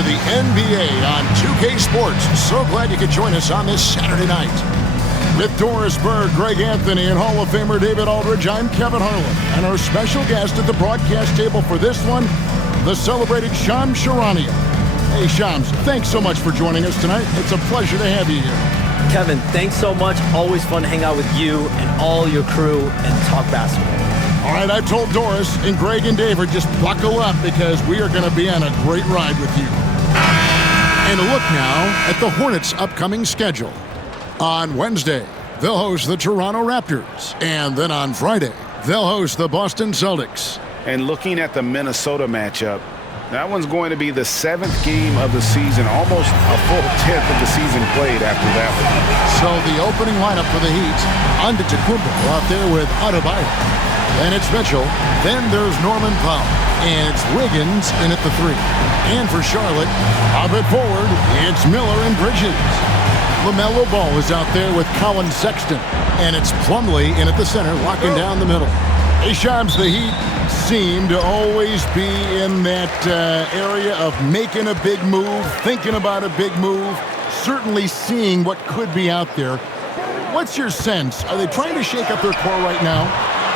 to the NBA on 2K Sports. So glad you could join us on this Saturday night. With Doris Berg, Greg Anthony, and Hall of Famer David Aldridge, I'm Kevin Harlan. And our special guest at the broadcast table for this one, the celebrated Shams Charania. Hey, Shams, thanks so much for joining us tonight. It's a pleasure to have you here. Kevin, thanks so much. Always fun to hang out with you and all your crew and talk basketball. All right, I've told Doris and Greg and David, just buckle up because we are going to be on a great ride with you. And a look now at the Hornets' upcoming schedule. On Wednesday, they'll host the Toronto Raptors. And then on Friday, they'll host the Boston Celtics. And looking at the Minnesota matchup, that one's going to be the 7th game of the season, almost a full 10th of the season played after that one. So the opening lineup for the Heat, Antetokounmpo out there with Adebayo. Then it's Mitchell. Then there's Norman Powell. And it's Wiggins in at the 3. And for Charlotte, up at forward, it's Miller and Bridges. LaMelo Ball is out there with Colin Sexton. And it's Plumlee in at the center, locking down the middle. Hey, Shams, the Heat seem to always be in that area of making a big move, thinking about a big move, certainly seeing what could be out there. What's your sense? Are they trying to shake up their core right now?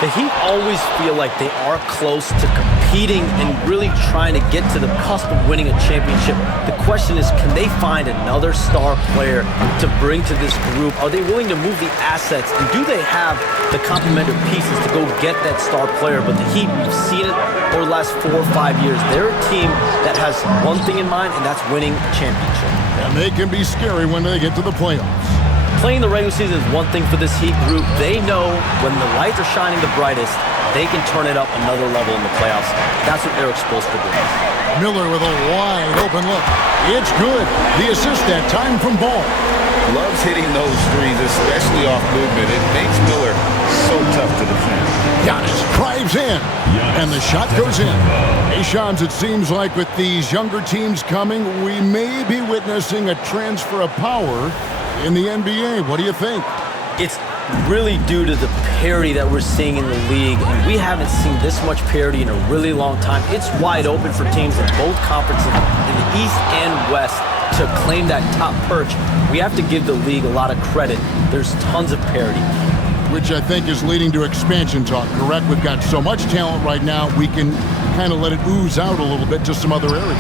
The Heat always feel like they are close to competing and really trying to get to the cusp of winning a championship. The question is, can they find another star player to bring to this group? Are they willing to move the assets? And do they have the complementary pieces to go get that star player? But the Heat, we've seen it over the last 4 or 5 years. They're a team that has one thing in mind, and that's winning a championship. And they can be scary when they get to the playoffs. Playing the regular season is one thing for this Heat group. They know when the lights are shining the brightest, they can turn it up another level in the playoffs. That's what Eric's supposed to do. Miller with a wide open look. It's good. The assist that time from Ball. Loves hitting those threes, especially off movement. It makes Miller so tough to defend. Giannis drives in, and the shot goes in. Hey, Shams, it seems like with these younger teams coming, we may be witnessing a transfer of power in the NBA. What do you think? It's really due to the parity that we're seeing in the league, and we haven't seen this much parity in a really long time. It's wide open for teams in both conferences, in the East and West, to claim that top perch. We have to give the league a lot of credit. There's tons of parity. Which I think is leading to expansion talk, correct? We've got so much talent right now, we can kind of let it ooze out a little bit to some other areas.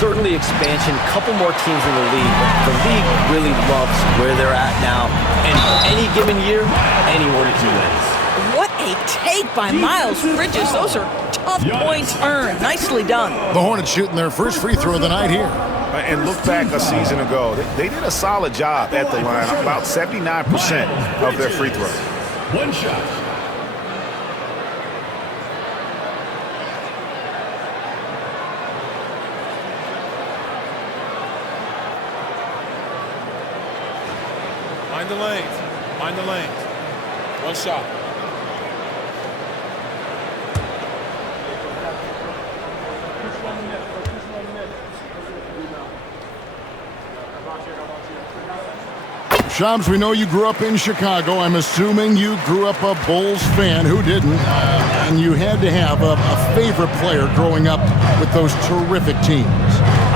Certainly expansion, a couple more teams in the league. The league really loves where they're at now. And any given year, anyone can win. What a take by Miles Bridges. Those are tough points earned. Nicely done. The Hornets shooting their first free throw of the night here. And look back a season ago. They did a solid job at the line, about 79% of their free throws. One shot. Mind the lanes. Mind the lanes. One shot. Shams, we know you grew up in Chicago. I'm assuming you grew up a Bulls fan. Who didn't? And you had to have a favorite player growing up with those terrific teams.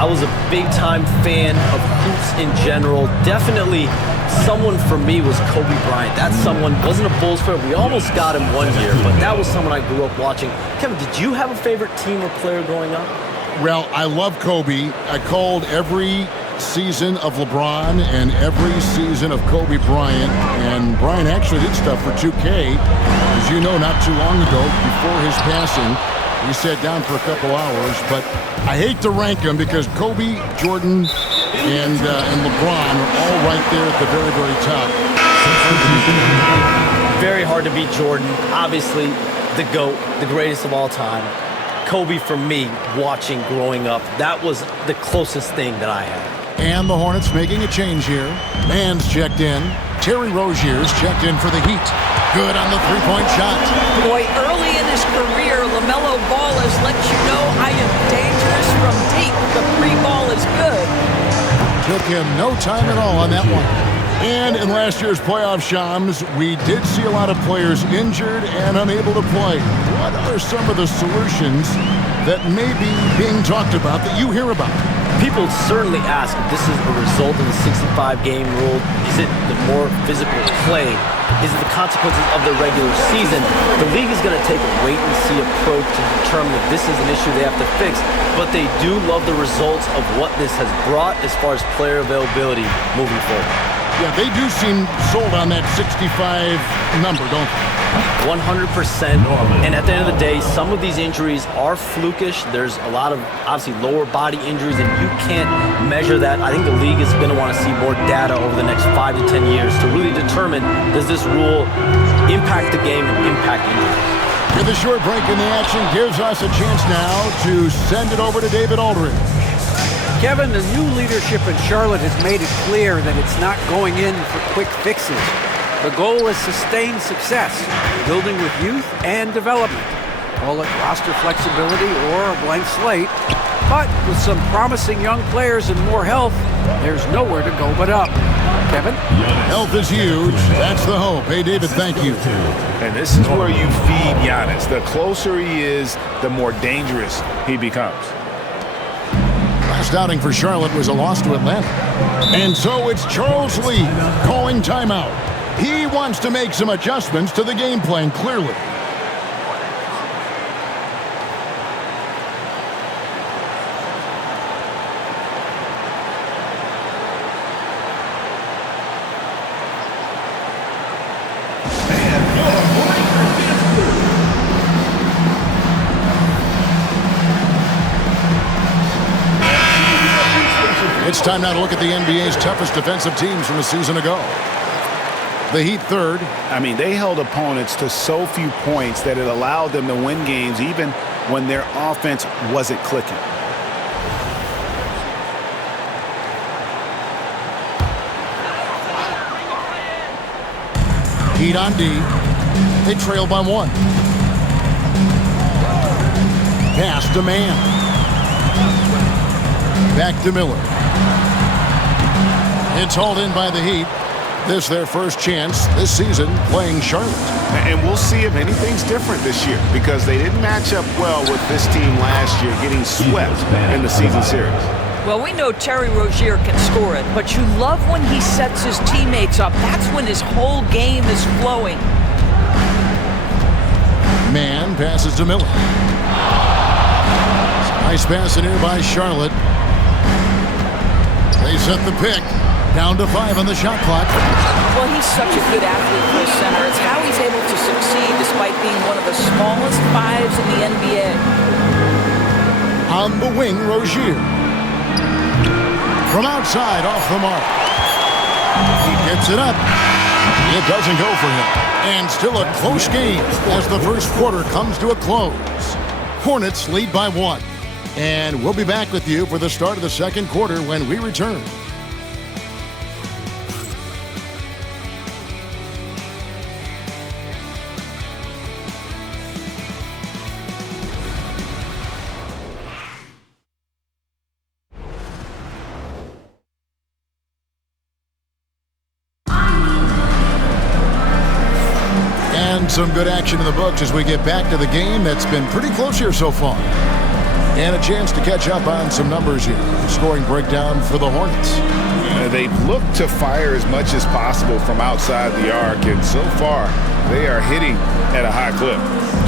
I was a big-time fan of hoops in general. Definitely someone for me was Kobe Bryant. That someone wasn't a Bulls fan. We almost got him one year, but that was someone I grew up watching. Kevin, did you have a favorite team or player growing up? Well, I love Kobe. I called every season of LeBron and every season of Kobe Bryant. And Bryant actually did stuff for 2K. As you know, not too long ago, before his passing, he sat down for a couple hours. But I hate to rank them because Kobe, Jordan, and LeBron are all right there at the very, very top. Very hard to beat Jordan. Obviously, the GOAT, the greatest of all time. Kobe, for me, watching growing up, that was the closest thing that I had. And the Hornets making a change here. Mann's checked in. Terry Rozier's checked in for the Heat. Good on the three-point shot. Boy, early in his career, LaMelo Ball has let you know I am dangerous from deep. The free ball is good. Took him no time at all on that one. And in last year's playoff, Shams, we did see a lot of players injured and unable to play. What are some of the solutions that may be being talked about that you hear about? People certainly ask if this is a result of the 65-game rule. Is it the more physical play? Is it the consequences of the regular season? The league is going to take a wait-and-see approach to determine if this is an issue they have to fix. But they do love the results of what this has brought as far as player availability moving forward. Yeah, they do seem sold on that 65 number, don't they? 100%. And at the end of the day, some of these injuries are flukish. There's a lot of, obviously, lower body injuries, and you can't measure that. I think the league is going to want to see more data over the next 5 to 10 years to really determine, does this rule impact the game and impact injuries? With a short break in the action gives us a chance now to send it over to David Aldridge. Kevin, the new leadership in Charlotte has made it clear that it's not going in for quick fixes. The goal is sustained success, building with youth and development. Call it roster flexibility or a blank slate. But with some promising young players and more health, there's nowhere to go but up. Kevin? Health is huge. That's the hope. Hey, David, thank you. And this is where you feed Giannis. The closer he is, the more dangerous he becomes. Last outing for Charlotte was a loss to Atlanta. And so it's Charles Lee calling timeout. He wants to make some adjustments to the game plan, clearly. It's time now to look at the NBA's toughest defensive teams from a season ago. The Heat third. I mean, they held opponents to so few points that it allowed them to win games even when their offense wasn't clicking. Heat on D. They trail by 1. Pass to Man. Back to Miller. It's hauled in by the Heat. This their first chance this season playing Charlotte. And we'll see if anything's different this year because they didn't match up well with this team last year, getting swept in the season series. Well, we know Terry Rozier can score it, but you love when he sets his teammates up. That's when his whole game is flowing. Man passes to Miller. Nice pass in here by Charlotte. They set the pick. Down to 5 on the shot clock. Well, he's such a good athlete for a center. It's how he's able to succeed despite being one of the smallest 5s in the NBA. On the wing, Rozier. From outside, off the mark. He gets it up. It doesn't go for him. And still a close game as the first quarter comes to a close. Hornets lead by 1. And we'll be back with you for the start of the second quarter when we return. Some good action in the books as we get back to the game that's been pretty close here so far. And a chance to catch up on some numbers here. The scoring breakdown for the Hornets. They've looked to fire as much as possible from outside the arc, and so far they are hitting at a high clip.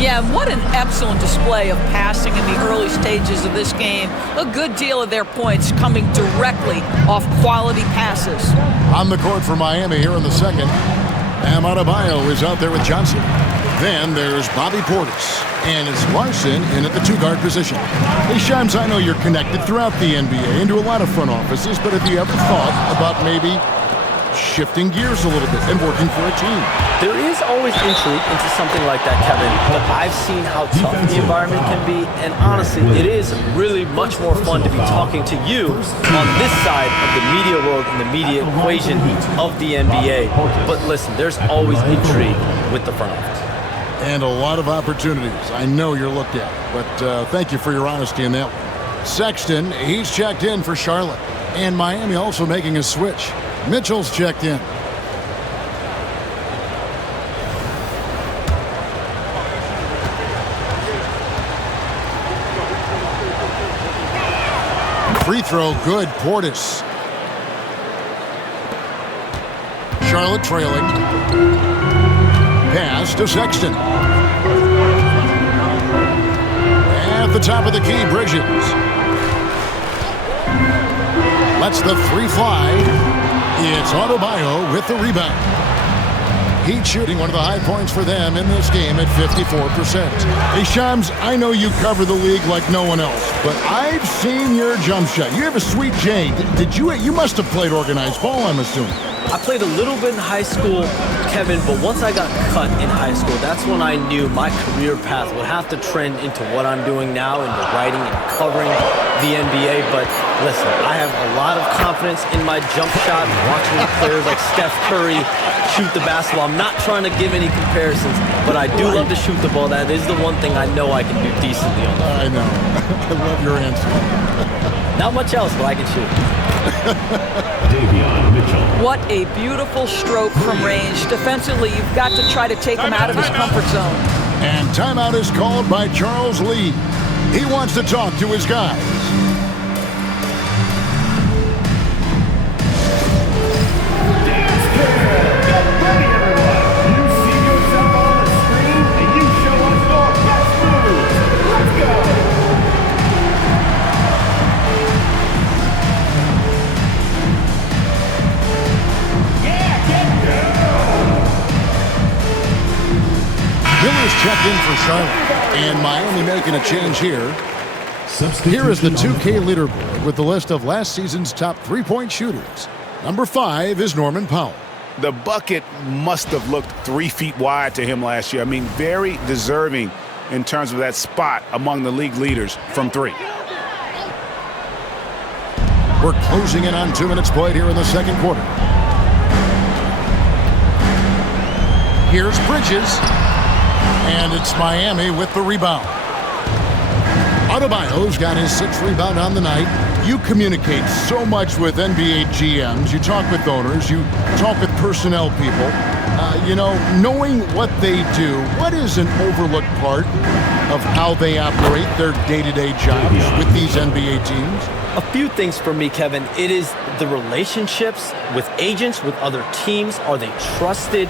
Yeah, what an excellent display of passing in the early stages of this game. A good deal of their points coming directly off quality passes. On the court for Miami here in the second. Bam Adebayo is out there with Johnson. Then there's Bobby Portis. And it's Larson in at the 2-guard position. Hey, Shams, I know you're connected throughout the NBA into a lot of front offices, but have you ever thought about maybe shifting gears a little bit and working for a team? There is always intrigue into something like that, Kevin, but I've seen how tough the environment can be, and honestly, it is really much more fun to be talking to you on this side of the media world and the media equation of the NBA. But listen, there's always intrigue with the front office. And a lot of opportunities. I know you're looked at, but thank you for your honesty in that one. Sexton, he's checked in for Charlotte. And Miami also making a switch. Mitchell's checked in. Free throw good. Portis. Charlotte trailing. Pass to Sexton. At the top of the key, Bridges. Lets the three fly. It's Adebayo with the rebound. Heat shooting, one of the high points for them in this game at 54%. Hey, Shams, I know you cover the league like no one else, but I've seen your jump shot. You have a sweet J. You must have played organized ball, I'm assuming. I played a little bit in high school, Kevin, but once I got cut in high school, that's when I knew my career path would have to trend into what I'm doing now in the writing and covering the NBA. But listen, I have a lot of confidence in my jump shot, watching players like Steph Curry shoot the basketball. I'm not trying to give any comparisons, but I do love to shoot the ball. That is the one thing I know I can do decently on the I know. I love your answer. Not much else, but I can shoot. What a beautiful stroke from range. Defensively, you've got to try to take him out of his comfort zone. And timeout is called by Charles Lee. He wants to talk to his guys. Checked in for Charlotte, and Miami making a change here. Here is the 2K leaderboard with the list of last season's top three-point shooters. Number 5 is Norman Powell. The bucket must have looked 3 feet wide to him last year. I mean, very deserving in terms of that spot among the league leaders from 3. We're closing in on 2 minutes played here in the second quarter. Here's Bridges. And it's Miami with the rebound. Adebayo's got his 6th rebound on the night. You communicate so much with NBA GMs. You talk with owners. You talk with personnel people. Knowing what they do, what is an overlooked part of how they operate their day-to-day jobs with these NBA teams? A few things for me, Kevin. It is the relationships with agents, with other teams. Are they trusted?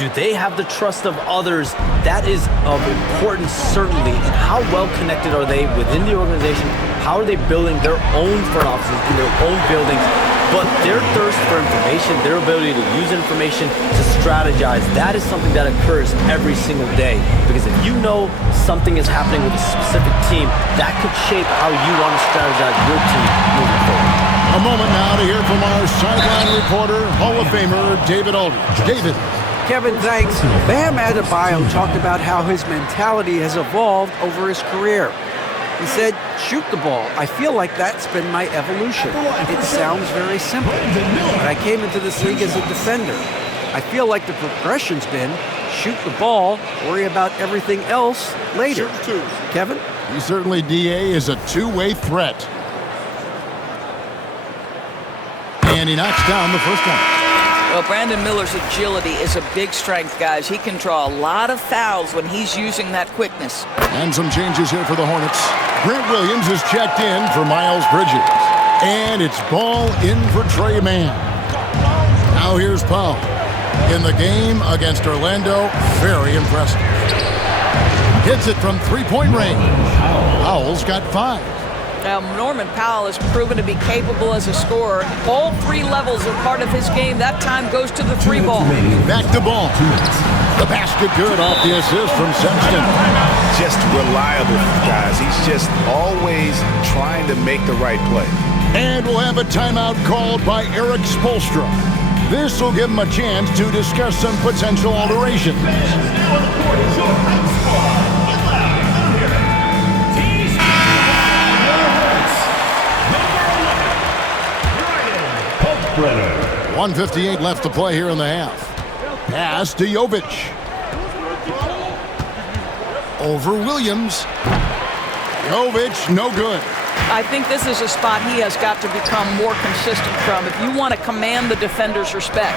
Do they have the trust of others? That is of importance, certainly. And how well connected are they within the organization? How are they building their own front offices in their own buildings? But their thirst for information, their ability to use information to strategize, that is something that occurs every single day. Because if you know something is happening with a specific team, that could shape how you want to strategize your team moving forward. A moment now to hear from our sideline reporter, Hall of Famer David Aldridge. David. Kevin, thanks. Bam Adebayo talked about how his mentality has evolved over his career. He said, shoot the ball. I feel like that's been my evolution. It sounds very simple, but I came into this league as a defender. I feel like the progression's been shoot the ball, worry about everything else later. Kevin? He certainly, DA, is a two-way threat. And he knocks down the first one. Well, Brandon Miller's agility is a big strength, guys. He can draw a lot of fouls when he's using that quickness. And some changes here for the Hornets. Grant Williams is checked in for Miles Bridges. And it's ball in for Trey Mann. Now here's Powell. In the game against Orlando, very impressive. Hits it from three-point range. Powell's got 5. Now, Norman Powell has proven to be capable as a scorer. All 3 levels are part of his game. That time goes to the 3 ball. Back to ball. The basket good off the assist from Sexton. Just reliable, guys. He's just always trying to make the right play. And we'll have a timeout called by Eric Spoelstra. This will give him a chance to discuss some potential alterations. Brenner. 1:58 left to play here in the half. Pass to Jovic. Over Williams. Jovic, no good. I think this is a spot he has got to become more consistent from if you want to command the defender's respect.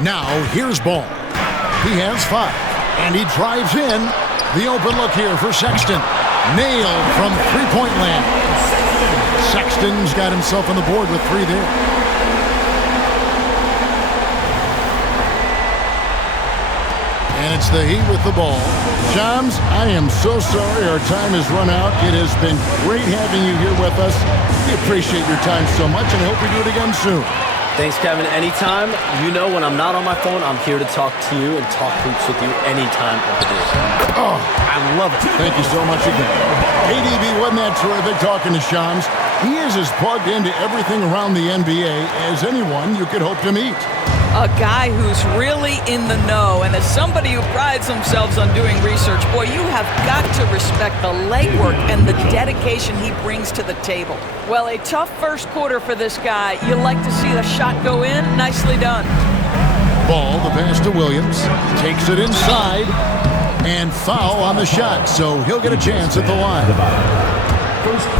Now, here's Ball. He has 5, and he drives in. The open look here for Sexton. Nailed from three-point land. Sexton's got himself on the board with 3 there. And it's the Heat with the ball. Shams, I am so sorry our time has run out. It has been great having you here with us. We appreciate your time so much, and I hope we do it again soon. Thanks, Kevin. Anytime. You know when I'm not on my phone, I'm here to talk to you and talk hoops with you anytime of the day. Oh, I love it. Thank you so much again. ADB, wasn't that terrific talking to Shams? He is as plugged into everything around the NBA as anyone you could hope to meet. A guy who's really in the know, and as somebody who prides themselves on doing research, boy, you have got to respect the legwork and the dedication he brings to the table. Well, a tough first quarter for this guy. You like to see the shot go in. Nicely done. Ball, the pass to Williams. Takes it inside, and foul on the shot, so he'll get a chance at the line.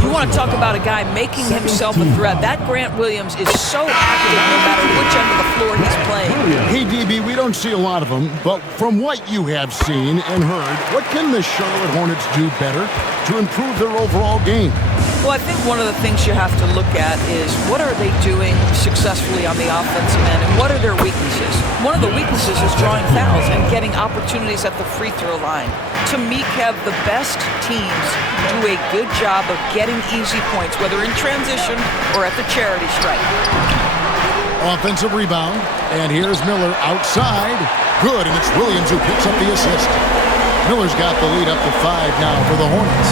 You want to talk about a guy making himself a threat. That Grant Williams is so active no matter which end of the floor he's playing. Hey, DB, we don't see a lot of them, but from what you have seen and heard, what can the Charlotte Hornets do better to improve their overall game? Well, I think one of the things you have to look at is what are they doing successfully on the offensive end and what are their weaknesses? One of the weaknesses is drawing fouls and getting opportunities at the free throw line. To me, Kev, the best teams do a good job of getting easy points, whether in transition or at the charity stripe. Offensive rebound, and here's Miller outside. Good, and it's Williams who picks up the assist. Miller's got the lead up to 5 now for the Hornets.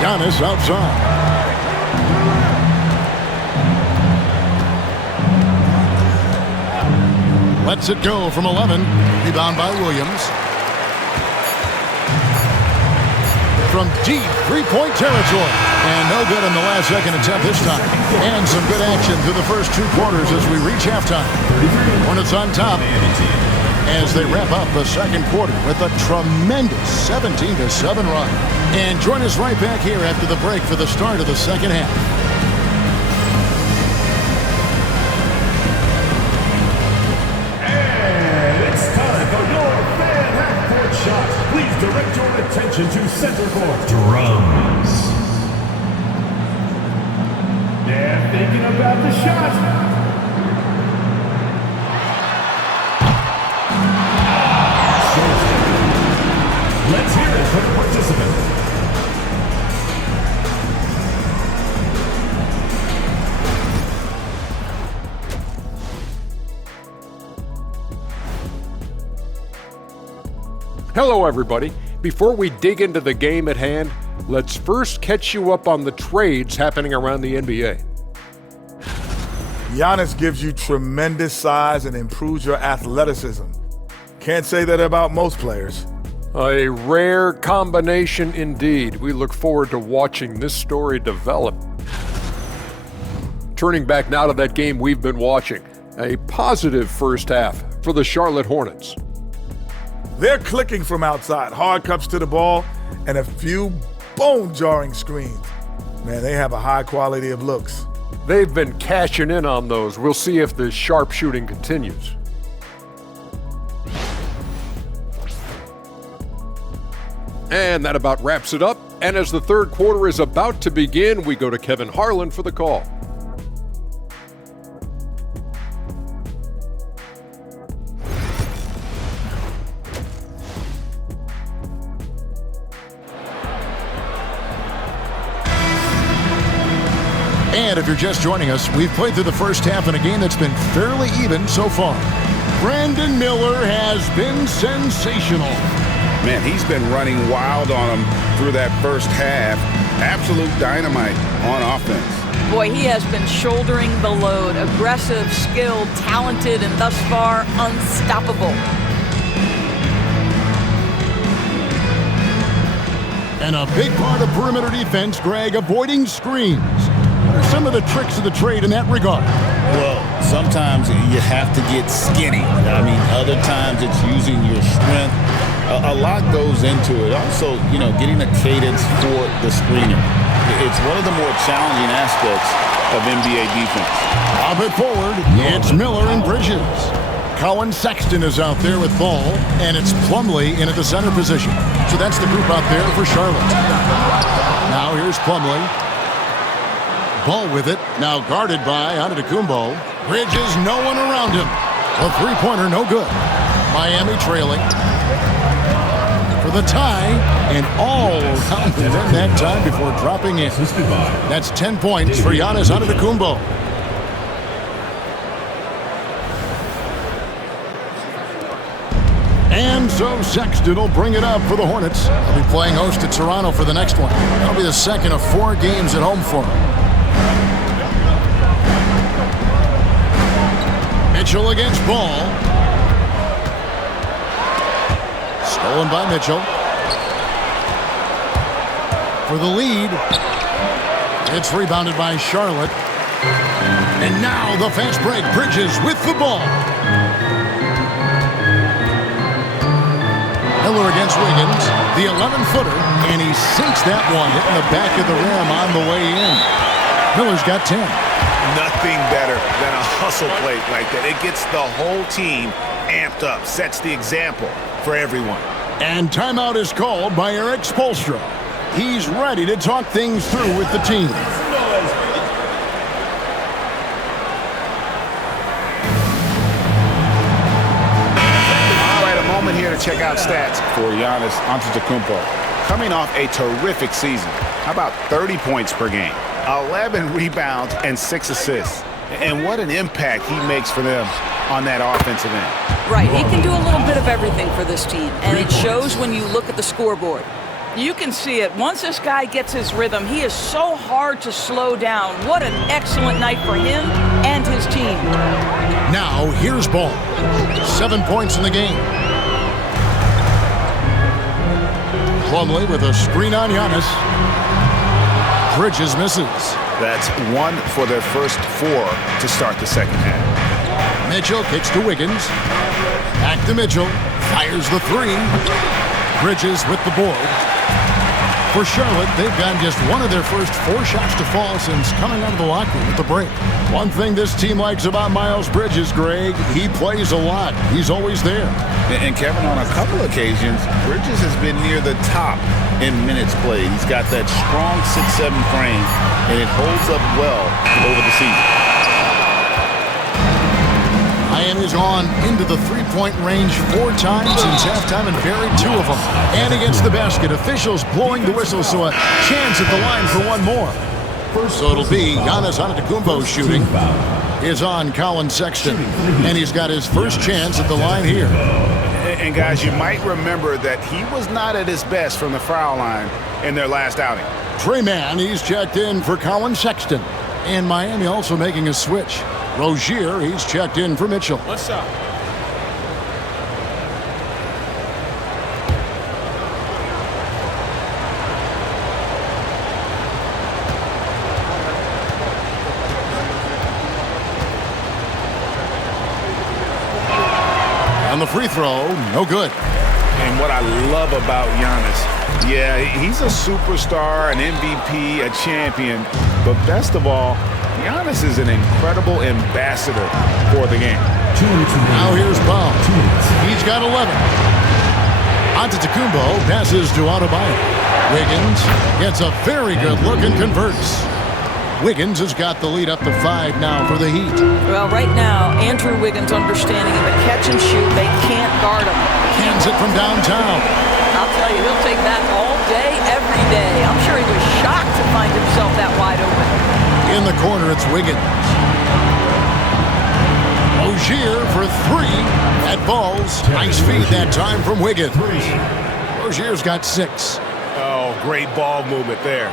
Giannis outside. Lets it go from 11. Rebound by Williams. From deep three-point territory. And no good in the last second attempt this time. And some good action through the first 2 quarters as we reach halftime. Hornets on top as they wrap up the second quarter with a tremendous 17-7 run. And join us right back here after the break for the start of the second half. And it's time for your fan half-court shot. Please direct your attention to center court. Drums. Yeah, thinking about the shot. Let's hear it for the participant. Hello, everybody. Before we dig into the game at hand, let's first catch you up on the trades happening around the NBA. Giannis gives you tremendous size and improves your athleticism. Can't say that about most players. A rare combination indeed. We look forward to watching this story develop. Turning back now to that game we've been watching. A positive first half for the Charlotte Hornets. They're clicking from outside, hard cups to the ball, and a few bone-jarring screens. Man, they have a high quality of looks. They've been cashing in on those. We'll see if the sharp shooting continues. And that about wraps it up. And as the third quarter is about to begin, we go to Kevin Harlan for the call. And if you're just joining us, we've played through the first half in a game that's been fairly even so far. Brandon Miller has been sensational. Man, he's been running wild on him through that first half. Absolute dynamite on offense. Boy, he has been shouldering the load. Aggressive, skilled, talented, and thus far, unstoppable. And a big part of perimeter defense, Greg, avoiding screens. What are some of the tricks of the trade in that regard? Well, sometimes you have to get skinny. I mean, other times it's using your strength. A lot goes into it. Also, getting a cadence for the screening. It's one of the more challenging aspects of NBA defense. Lob it forward. It's Miller and Bridges. Colin Sexton is out there with ball, and it's Plumlee in at the center position. So that's the group out there for Charlotte. Now here's Plumlee. Ball with it. Now guarded by Antetokounmpo. Bridges, no one around him. A three-pointer, no good. Miami trailing for the tie, and all around to win that time before dropping in. That's 10 points for Giannis Antetokounmpo. And so Sexton will bring it up for the Hornets. They'll be playing host to Toronto for the next one. That'll be the second of 4 games at home for him. Mitchell against Ball. Stolen by Mitchell. For the lead. It's rebounded by Charlotte. And now the fast break. Bridges with the ball. Miller against Wiggins. The 11-footer. And he sinks that one, hitting the back of the rim on the way in. Miller's got 10. Nothing better than a hustle play like that. It gets the whole team amped up, sets the example for everyone. And timeout is called by Eric Spoelstra. He's ready to talk things through with the team. All right, a moment here to check out stats for Giannis Antetokounmpo. Coming off a terrific season. How about 30 points per game? 11 rebounds and 6 assists. And what an impact he makes for them on that offensive end. Right, he can do a little bit of everything for this team, and it shows when you look at the scoreboard. You can see it. Once this guy gets his rhythm, he is so hard to slow down. What an excellent night for him and his team. Now, here's Ball. 7 points in the game. Plumlee with a screen on Giannis. Bridges misses. That's 1 for their first 4 to start the second half. Mitchell kicks to Wiggins. Back to Mitchell. Fires the 3. Bridges with the board. For Charlotte, they've gotten just 1 of their first 4 shots to fall since coming out of the locker room at the break. One thing this team likes about Miles Bridges, Greg, he plays a lot. He's always there. And Kevin, on a couple occasions, Bridges has been near the top in minutes played. He's got that strong 6'7" frame, and it holds up well over the season. Miami's gone into the three-point range 4 times since halftime and buried 2 of them. And against the basket, officials blowing the whistle, so a chance at the line for 1 more. So it'll be Giannis Antetokounmpo shooting. Is on Colin Sexton, and he's got his first chance at the line here. And guys, you might remember that he was not at his best from the foul line in their last outing. Trey Mann, he's checked in for Colin Sexton. And Miami also making a switch. Rozier, he's checked in for Mitchell. What's up? On the free throw, no good. And what I love about Giannis, yeah, he's a superstar, an MVP, a champion, but best of all, Giannis is an incredible ambassador for the game. Now here's Ball. He's got 11. Antetokounmpo passes to Adebayo. Wiggins gets a very good look and converts. Wiggins has got the lead up to 5 now for the Heat. Well, right now, Andrew Wiggins' understanding of a catch and shoot, they can't guard him. Cans it from downtown. I'll tell you, he'll take that all day, every day. I'm sure he was shocked to find himself that wide open. In the corner, it's Wiggins. Rozier for 3. That ball's nice feed that time from Wiggins. Rozier's got 6. Oh, great ball movement there.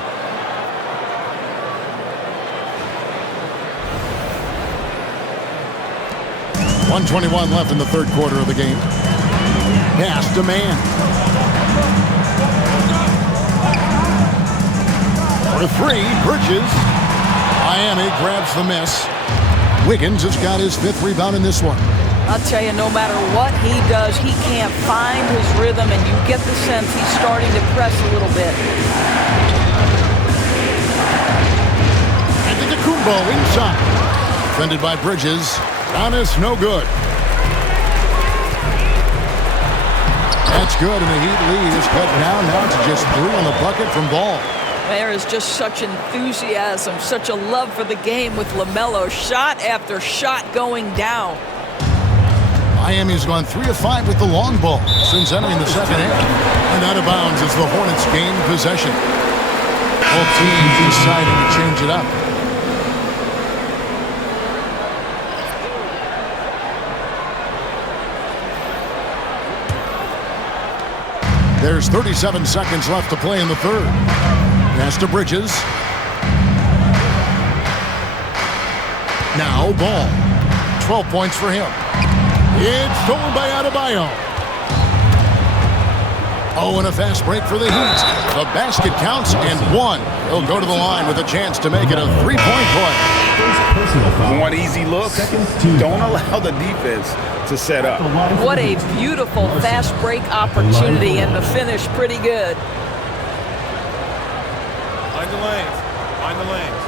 .121 left in the third quarter of the game. Pass to Mann. For 3, Bridges. Miami grabs the miss. Wiggins has got his 5th rebound in this one. I'll tell you, no matter what he does, he can't find his rhythm, and you get the sense he's starting to press a little bit. Antetokounmpo inside. Defended by Bridges. Giannis, no good. That's good, and the Heat lead is cut down now to just 3 on the bucket from Ball. There is just such enthusiasm, such a love for the game with LaMelo. Shot after shot going down. Miami's gone 3 of 5 with the long ball since entering the second half. And out of bounds as the Hornets gain possession. Both teams deciding to change it up. There's 37 seconds left to play in the third. Pass to Bridges. Now Ball. 12 points for him. It's stolen by Adebayo. Oh, and a fast break for the Heat. The basket counts and 1. He'll go to the line with a chance to make it a 3-point play. One easy look. Don't allow the defense to set up. What a beautiful fast break opportunity, and the finish pretty good. Find the lanes. Find the lanes.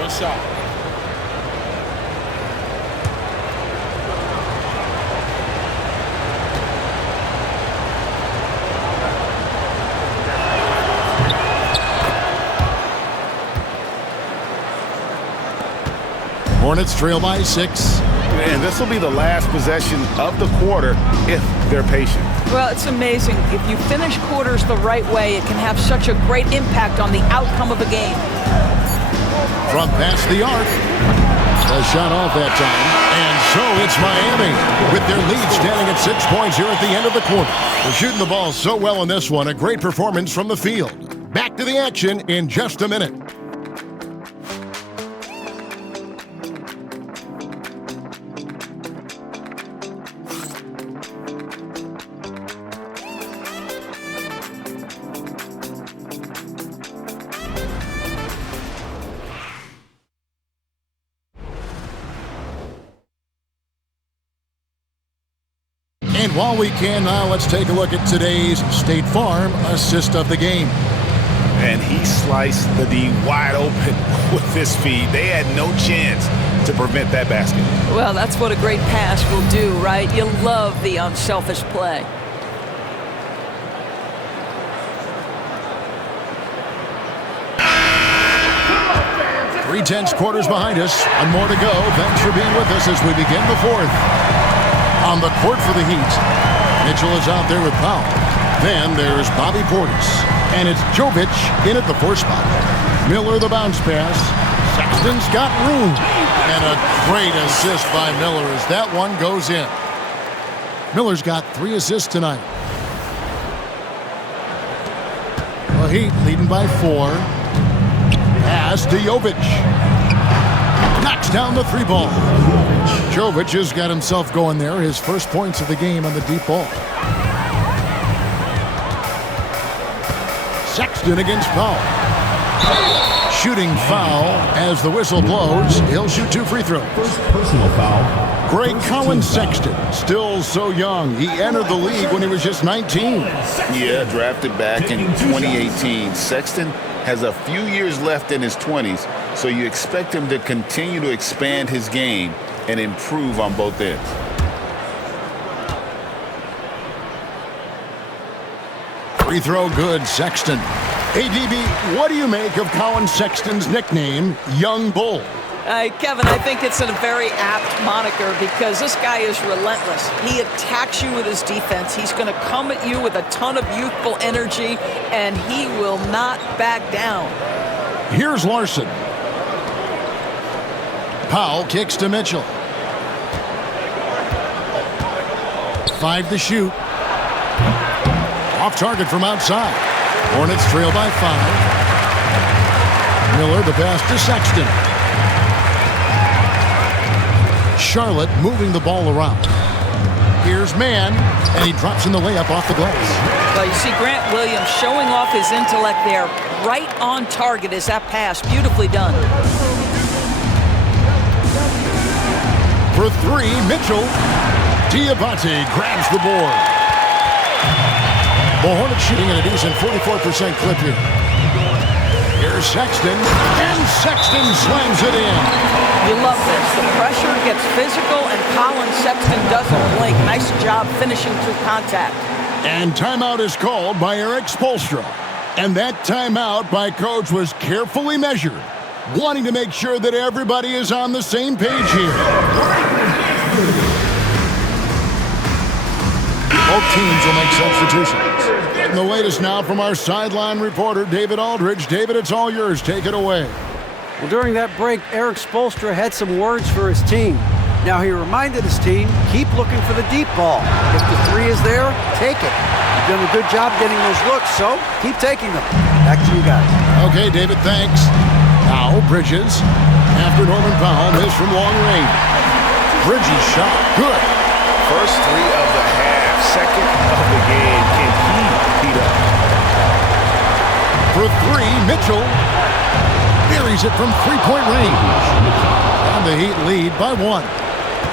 One shot. Hornets trail by 6. And this will be the last possession of the quarter if they're patient. Well, it's amazing. If you finish quarters the right way, it can have such a great impact on the outcome of a game. From past the arc. A shot off that time. And so it's Miami with their lead standing at 6 points here at the end of the quarter. They're shooting the ball so well in this one. A great performance from the field. Back to the action in just a minute. And while we can now, let's take a look at today's State Farm assist of the game. And he sliced the D wide open with his feet. They had no chance to prevent that basket. Well, that's what a great pass will do, right? You love the unselfish play. Three-tenths quarters behind us. One more to go. Thanks for being with us as we begin the fourth. On the court for the Heat, Mitchell is out there with Powell. Then there's Bobby Portis. And it's Jovic in at the 4 spot. Miller the bounce pass. Sexton's got room. And a great assist by Miller as that one goes in. Miller's got 3 assists tonight. The Heat leading by 4. Pass to Jovic. Knocks down the 3 ball. Jovic has got himself going there. His first points of the game on the deep ball. Sexton against Powell. Shooting foul as the whistle blows. He'll shoot 2 free throws. First personal foul. Great Colin Sexton, still so young. He entered the league when he was just 19. Yeah, drafted back in 2018. Sexton has a few years left in his 20s, so you expect him to continue to expand his game and improve on both ends. Free throw good, Sexton. Hey, DB, what do you make of Colin Sexton's nickname, Young Bull? Kevin, I think it's a very apt moniker because this guy is relentless. He attacks you with his defense. He's going to come at you with a ton of youthful energy, and he will not back down. Here's Larson. Powell kicks to Mitchell. 5 to shoot. Off target from outside. Hornets trail by 5. Miller the pass to Sexton. Charlotte moving the ball around. Here's Mann, and he drops in the layup off the glass. Well, you see Grant Williams showing off his intellect there. Right on target is that pass. Beautifully done. For 3, Mitchell. Diabate grabs the board. The Hornets shooting at a decent 44% clip here. Here's Sexton, and Sexton slams it in. You love this. The pressure gets physical, and Colin Sexton doesn't blink. Nice job finishing through contact. And timeout is called by Eric Spoelstra. And that timeout by Coach was carefully measured, wanting to make sure that everybody is on the same page here. Both teams will make substitutions. Getting the latest now from our sideline reporter, David Aldridge. David, it's all yours. Take it away. Well, during that break, Eric Spoelstra had some words for his team. Now, he reminded his team, keep looking for the deep ball. If the three is there, take it. You've done a good job getting those looks, so keep taking them. Back to you guys. Okay, David, thanks. Now, Bridges. After Norman Powell missed from long range. Bridges shot. Good. First three of the half, second of the game. Can he heat up? For three, Mitchell buries it from three-point range. And the Heat lead by 1.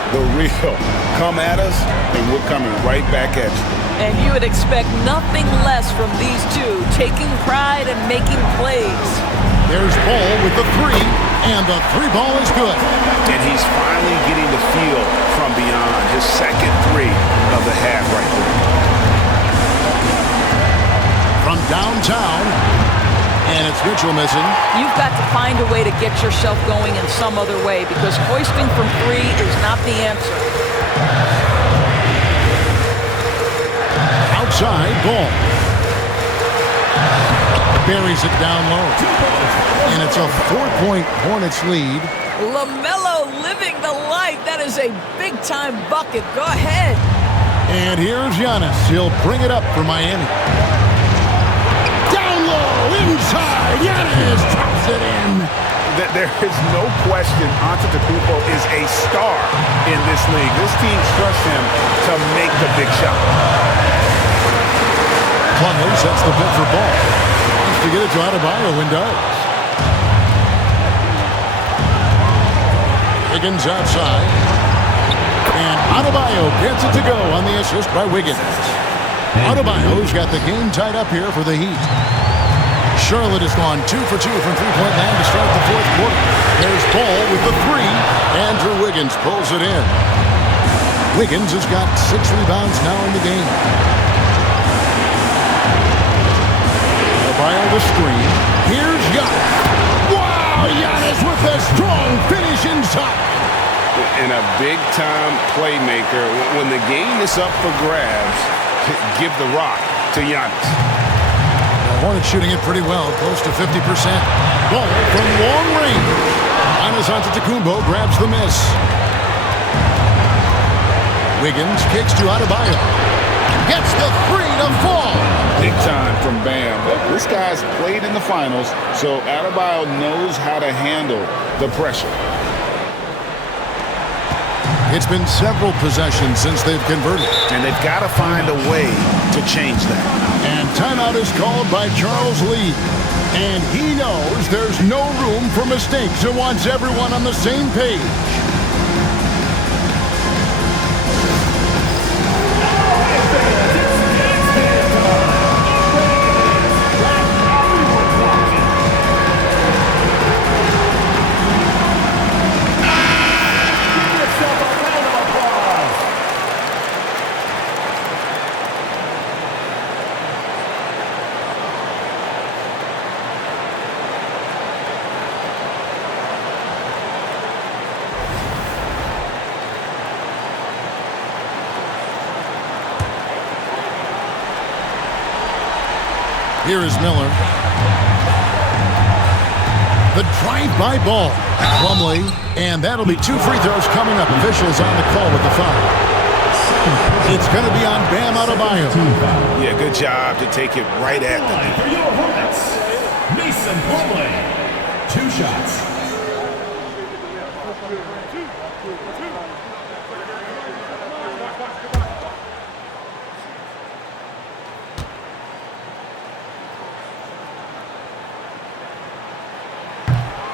The real. Come at us, and we're coming right back at you. And you would expect nothing less from these two, taking pride and making plays. There's Ball with the three, and the three ball is good. And he's finally getting the feel from beyond. His second three of the half right there. From downtown, and it's Mitchell missing. You've got to find a way to get yourself going in some other way, because hoisting from three is not the answer. Outside, Ball. Buries it down low. And it's a 4-point Hornets lead. LaMelo living the life. That is a big-time bucket. Go ahead. And here's Giannis. He'll bring it up for Miami. Down low, inside. Giannis drops it in. There is no question Antetokounmpo is a star in this league. This team trusts him to make the big shot. Plumlee sets the pick for Ball. Wants to get it to Adebayo and does. Wiggins outside. And Adebayo gets it to go on the assist by Wiggins. Adebayo's got the game tied up here for the Heat. Charlotte has gone 2 for 2 from three-point land to start the fourth quarter. There's Ball with the three. Andrew Wiggins pulls it in. Wiggins has got 6 rebounds now in the game. Adebayo the screen. Here's Giannis. Wow, Giannis with a strong finish inside. And a big-time playmaker. When the game is up for grabs, give the rock to Giannis. The Hornets shooting it pretty well, close to 50%. Ball from long range. Giannis Antetokounmpo grabs the miss. Wiggins kicks to Adebayo. Gets the three to fall. Big time from Bam. But this guy's played in the finals, so Adebayo knows how to handle the pressure. It's been several possessions since they've converted. And they've got to find a way to change that. And timeout is called by Charles Lee. And he knows there's no room for mistakes and wants everyone on the same page. Here is Miller. The drive-by Ball. Plumlee. And that'll be 2 free throws coming up. Officials on the call with the foul. It's going to be on Bam Adebayo. Yeah, good job to take it right at the net. For your Hornets, Mason Plumlee. 2 shots.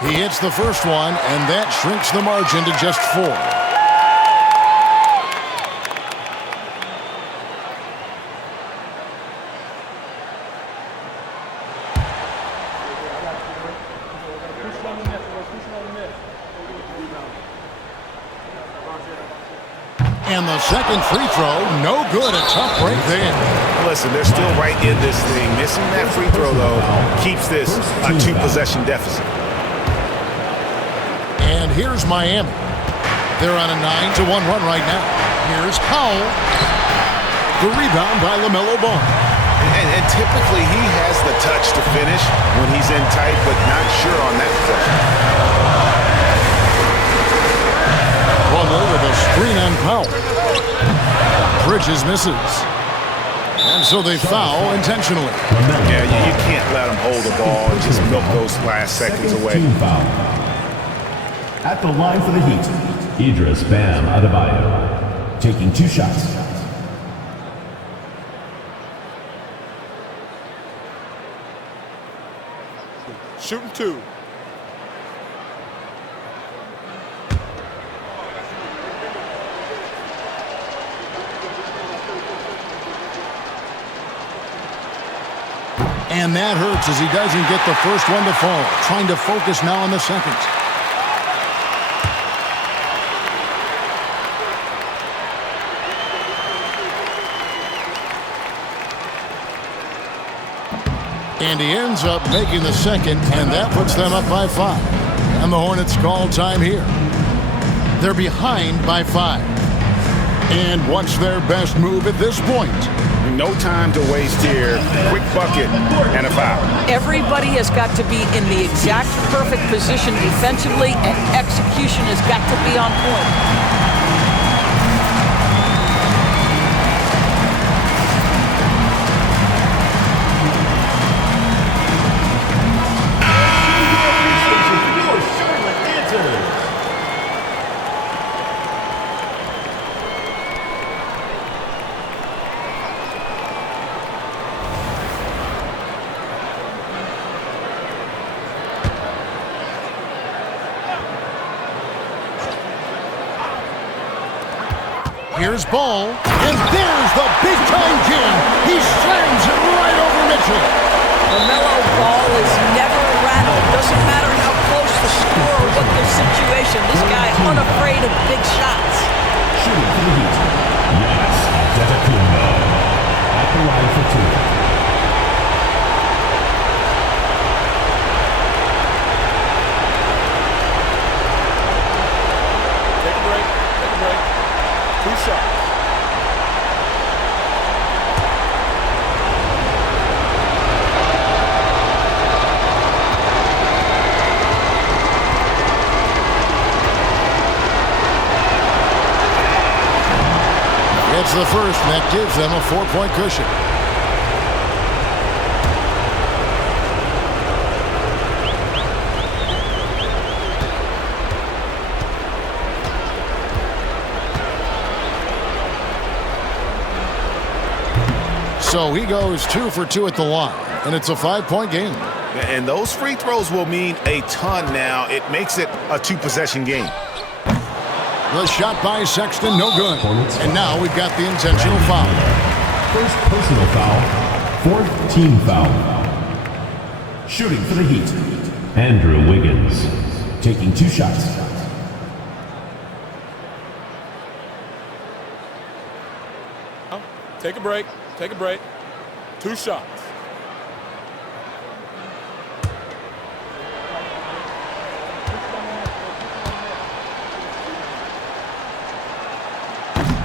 He hits the first one, and that shrinks the margin to just 4. And the second free throw, no good. A tough break there. Listen, they're still right in this thing. Missing that free throw, though, keeps this a 2-possession deficit. And here's Miami. They're on a 9-1 run right now. Here's Powell. The rebound by LaMelo Ball. And typically he has the touch to finish when he's in tight, but not sure on that possession. Butler with a screen on Powell. Bridges misses. And so they foul intentionally. Yeah, you can't let him hold the ball and just milk those last seconds away. At the line for the Heat, Idris Bam Adebayo, taking 2 shots. Shooting 2. And that hurts as he doesn't get the first one to fall. Trying to focus now on the second. And he ends up making the second, and that puts them up by 5. And the Hornets call time here. They're behind by 5. And what's their best move at this point? No time to waste here. Quick bucket and a foul. Everybody has got to be in the exact perfect position defensively, and execution has got to be on point. Here's Ball, and there's the big-time jam. He slams it right over Mitchell. LaMelo Ball is never rattled. Doesn't matter how close the score or what the situation. This guy unafraid of big shots. Shooting for the Heat, Giannis Antetokounmpo, at the line for 2. Take a break. 2 shots. It's the first, and that gives them a 4-point cushion. So he goes 2 for 2 at the line, and it's a 5-point game. And those free throws will mean a ton now. It makes it a 2-possession game. The shot by Sexton, no good. And now we've got the intentional foul. First personal foul, 4th team foul. Shooting for the Heat, Andrew Wiggins, taking 2 shots. Take a break. 2 shots.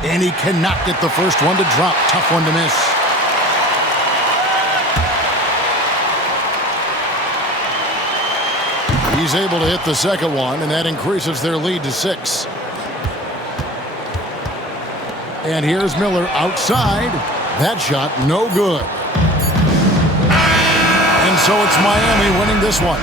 And he cannot get the first one to drop. Tough one to miss. He's able to hit the second one, and that increases their lead to 6. And here's Miller outside. That shot, no good. And so it's Miami winning this one.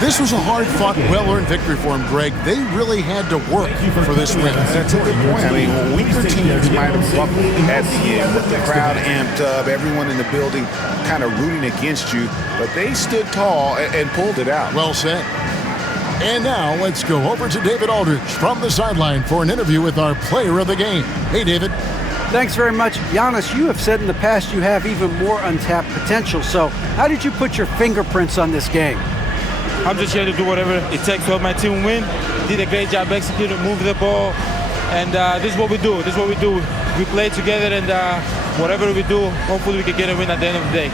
This was a hard-fought, well-earned victory for him, Greg. They really had to work for this win. That's a good point. I mean, weaker teams might have buckled at the end with the crowd amped up, everyone in the building kind of rooting against you, but they stood tall and pulled it out. Well said. And now let's go over to David Aldridge from the sideline for an interview with our player of the game. Hey, David. Thanks very much. Giannis, you have said in the past you have even more untapped potential. So how did you put your fingerprints on this game? I'm just here to do whatever it takes to help my team win. Did a great job executing, moving the ball, And this is what we do. This is what we do. We play together, and whatever we do, hopefully we can get a win at the end of the day.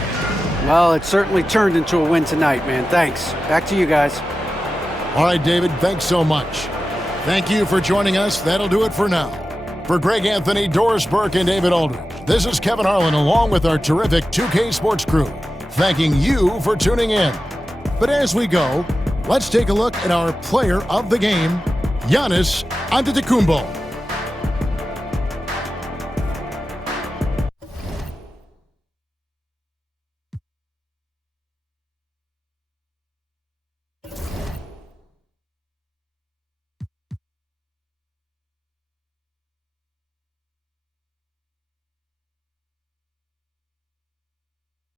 Well, it certainly turned into a win tonight, man. Thanks. Back to you guys. All right, David, thanks so much. Thank you for joining us. That'll do it for now. For Greg Anthony, Doris Burke, and David Aldridge, this is Kevin Harlan along with our terrific 2K Sports crew, thanking you for tuning in. But as we go, let's take a look at our player of the game, Giannis Antetokounmpo.